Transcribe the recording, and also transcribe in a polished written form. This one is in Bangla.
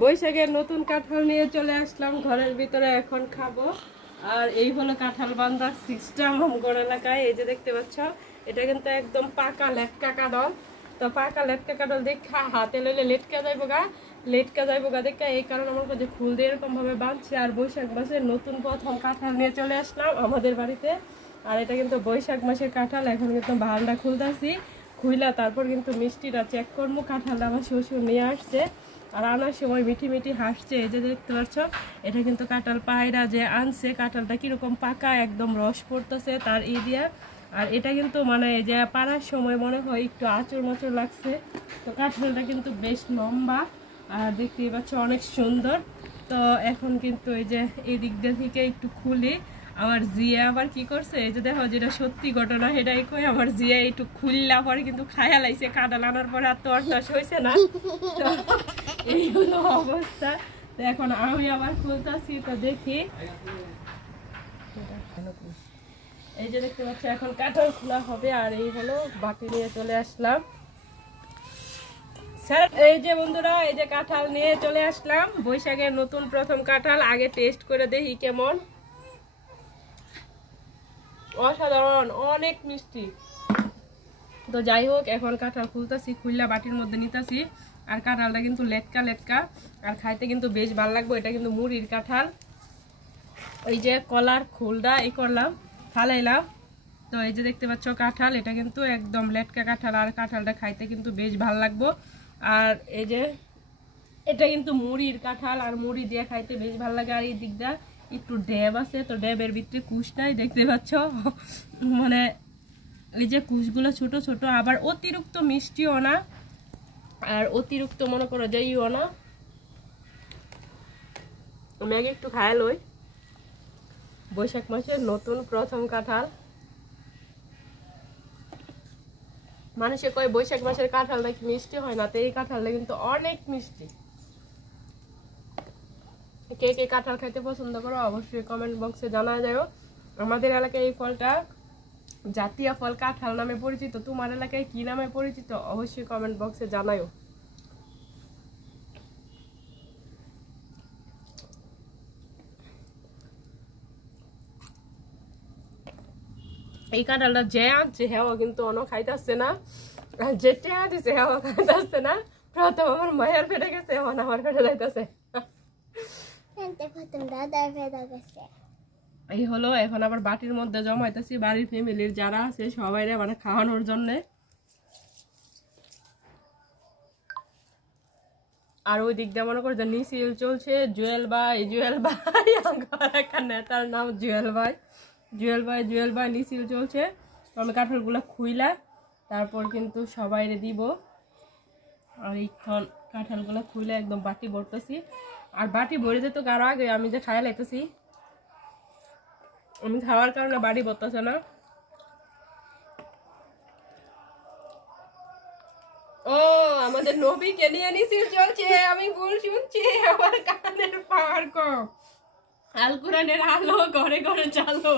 বৈশাখের নতুন কাঁঠাল নিয়ে চলে আসলাম ঘরের ভিতরে, এখন খাবো। আর এই হলো কাঁঠাল বান্ধার সিস্টেম আমগর এলাকায়। এই যে দেখতে পাচ্ছ, এটা কিন্তু একদম পাকা লেটকা কাঁঠাল। তো পাকা লেটকা কাঁঠাল দেখা হাতে লইলে লেটকা যাইব গা দেখা, এই কারণে আমার কাছে ফুল দিয়ে এরকম ভাবে বাঁধছে। আর বৈশাখ মাসের নতুন প্রথম কাঁঠাল নিয়ে চলে আসলাম আমাদের বাড়িতে। আর এটা কিন্তু বৈশাখ মাসের কাঁঠাল। এখন কিন্তু ভান্ডা খুলতেছি, খুইলা তারপর কিন্তু মিষ্টিটা চেক করবো। কাঁঠালটা আমার শ্বশুর নিয়ে আসছে, আর আনার সময় মিঠি মিঠি হাসছে। এই যে দেখতে পাচ্ছ, এটা কিন্তু কাঁঠাল পায়রা যে আনছে, কাঁঠালটা কিরকম পাকা, একদম রস পড়তেছে তার দিয়া। আর এটা কিন্তু মানে এই যে পাড়ার সময় মনে হয় একটু আঁচড় মাচড় লাগছে। তো কাঁঠালটা কিন্তু বেশ লম্বা, আর দেখতেই পাচ্ছ অনেক সুন্দর। তো এখন কিন্তু এই যে এই দিক দিয়ে থেকে একটু খুলি। আমার জিয়া আবার কি করছে, এই যে দেখো, যেটা সত্যি ঘটনা সেটাই কই, আমার জিয়া একটু খুললা পরে কিন্তু খায়া লাইছে। কাঁঠাল আনার পরে আর তো অর্নাশ হয়েছে না। তো এই হলো অবস্থা। তো এখন আমি আবার খুলতেছি, তো দেখি। এই যে দেখতে পাচ্ছি এখন কাঁঠাল খোলা হবে। আর এই হলো বাটি নিয়ে চলে আসলাম। স্যার এই যে বন্ধুরা, এই যে কাঁঠাল নিয়ে চলে আসলাম, বৈশাখের নতুন প্রথম কাঁঠাল। আগে টেস্ট করে দেখি কেমন। অসাধারণ, অনেক মিষ্টি। তো যাই হোক, এখন কাঁঠাল খুলতেছি, খুললা বাটির মধ্যে নিতেছি। আর কাঁঠালটা কিন্তু লেটকা লেটকা, আর খাইতে কিন্তু বেশ ভালো লাগবে। এটা কিন্তু মুড়ির কাঁঠাল। এই যে কলার খোলটা এই করলাম, ফালাইলাম। তো এই যে দেখতে পাচ্ছ কাঁঠাল, এটা কিন্তু একদম লেটকা কাঁঠাল। আর কাঁঠালটা খাইতে কিন্তু বেশ ভালো লাগবে। আর এই যে এটা কিন্তু মুড়ির কাঁঠাল, আর মুড়ি দিয়ে খাইতে বেশ ভালো লাগে। আর এই দিকটা একটু ড্যাব আছে, তো ড্যাবের ভিতরে কুশ নাই, দেখতে পাচ্ছ। মানে এই যে কুশগুলো ছোট ছোট, আবার অতিরিক্ত মিষ্টিও না, আর অতিরিক্ত মনে করো যাইও না। আমি আগে একটু খায় লই। বৈশাখ মাসের নতুন প্রথম কাঁঠাল। মানুষে কয় বৈশাখ মাসের কাঁঠাল নাকি মিষ্টি হয় না, তো এই কাঁঠালটা কিন্তু অনেক মিষ্টি। কে কে কাঁঠাল খাইতে পছন্দ করো অবশ্যই কমেন্ট বক্সে জানা যায়। আমাদের এলাকায় এই ফলটা জাতীয় ফল কাঁঠাল নামে পরিচিত। তোমার এলাকায় কি নামে পরিচিত অবশ্যই কমেন্ট বক্সে জানাও। এই কাঁঠালটা যে আনছে হেওয়া কিন্তু অন্য খাইতেছে না, আর যে টেয়া দিছে হেওয়া খাইতেছে না। প্রথম আমার মায়ের পেটে গেছে, এখন আমার পেটে যাইতেছে। এই হলো, এখন আবার বাটির মধ্যে জমাইতেছি। বাড়ির ফ্যামিলির যারা আছে সবাই মানে খাওয়ানোর জন্য। আর ওই দিক দিয়ে মনে করছে নিশিল চলছে। জুয়েল ভাই একটা নেতার নাম জুয়েল ভাই নিশিল চলছে। তো আমি কাঁঠালগুলা খুইলা তারপর কিন্তু সবাই দিব। আর এইক্ষণ কাঁঠালগুলা খুইলা একদম বাটি ভরতেছি। আর বাটি ভরে যেত কারো আগে আমি যে খাইয়া লাইতেছি, আমি খাওয়ার কারণে বাড়ি ভরতেছে না। ও আমাদের নবীকে নিয়ে নিশিল চলছে, আমি ভুল শুনছি, আমার কানের পাওয়ার কম। আল কোরআনের আলো ঘরে ঘরে চালো।